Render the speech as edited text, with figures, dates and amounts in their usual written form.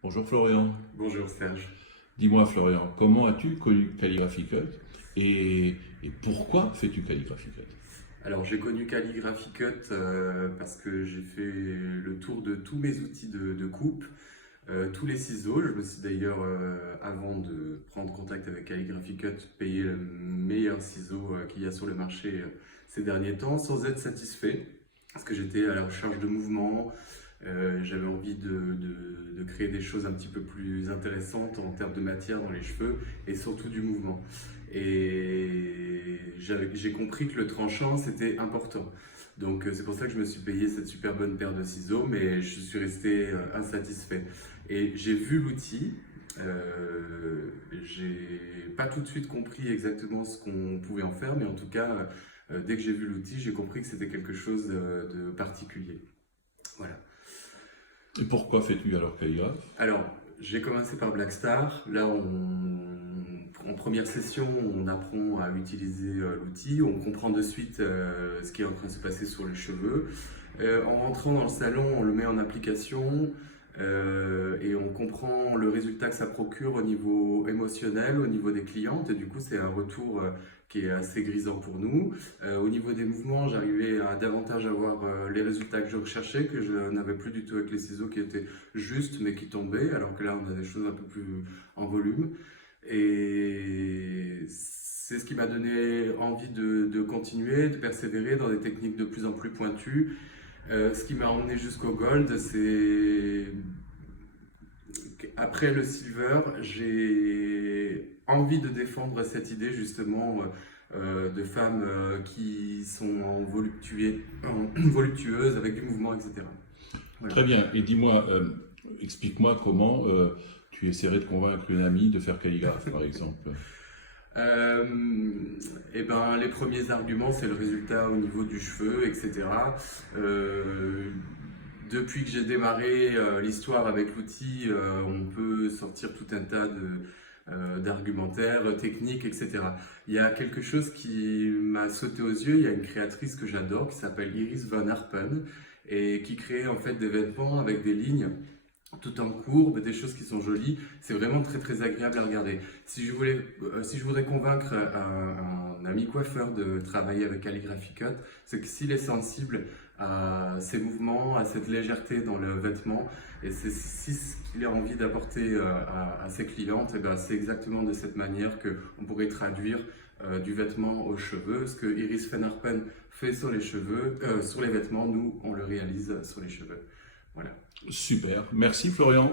Bonjour Florian. Bonjour Serge. Dis-moi Florian, comment as-tu connu Calligraphy Cut et, et pourquoi fais-tu Calligraphy Cut? Alors j'ai connu Calligraphy Cut parce que j'ai fait le tour de tous mes outils de coupe, tous les ciseaux. Je me suis d'ailleurs, avant de prendre contact avec Calligraphy Cut, payé le meilleur ciseau qu'il y a sur le marché ces derniers temps sans être satisfait. Parce que j'étais à la recherche de mouvements, j'avais envie de créer des choses un petit peu plus intéressantes en termes de matière dans les cheveux et surtout du mouvement. Et j'ai compris que le tranchant c'était important. Donc c'est pour ça que je me suis payé cette super bonne paire de ciseaux, mais je suis resté insatisfait. Et j'ai vu l'outil, j'ai pas tout de suite compris exactement ce qu'on pouvait en faire, mais en tout cas, dès que j'ai vu l'outil, j'ai compris que c'était quelque chose de particulier. Voilà. Et pourquoi fais-tu alors calligraphe? Alors, j'ai commencé par Blackstar. Là, en première session, on apprend à utiliser l'outil. On comprend de suite ce qui est en train de se passer sur les cheveux. En rentrant dans le salon, on le met en application et on comprend le résultat que ça procure au niveau émotionnel, au niveau des clientes. Et du coup, c'est un retour qui est assez grisant pour nous. Au niveau des mouvements, j'arrivais à davantage avoir les résultats que je recherchais, que je n'avais plus du tout avec les ciseaux qui étaient justes mais qui tombaient, alors que là, on a des choses un peu plus en volume. Et c'est ce qui m'a donné envie de continuer, de persévérer dans des techniques de plus en plus pointues. Ce qui m'a emmené jusqu'au gold, c'est après le silver, j'ai envie de défendre cette idée justement de femmes qui sont voluptueuses avec du mouvement, etc. Voilà. Très bien, et dis-moi, explique-moi comment tu essaierais de convaincre une amie de faire calligraphe par exemple. Euh, et ben, les premiers arguments, c'est le résultat au niveau du cheveu, etc. Depuis que j'ai démarré l'histoire avec l'outil, on peut sortir tout un tas d'argumentaires techniques, etc. Il y a quelque chose qui m'a sauté aux yeux. Il y a une créatrice que j'adore qui s'appelle Iris Van Herpen et qui crée en fait des vêtements avec des lignes tout en courbe, des choses qui sont jolies. C'est vraiment très très agréable à regarder. Si je voudrais convaincre un ami coiffeur de travailler avec Calligraphy Cut, c'est que s'il est sensible à ces mouvements, à cette légèreté dans le vêtement, et c'est si ce qu'il a envie d'apporter à ses clientes, et ben c'est exactement de cette manière qu'on pourrait traduire du vêtement aux cheveux. Ce que Iris Van Herpen fait sur les cheveux, sur les vêtements, nous on le réalise sur les cheveux. Voilà. Super, merci Florian.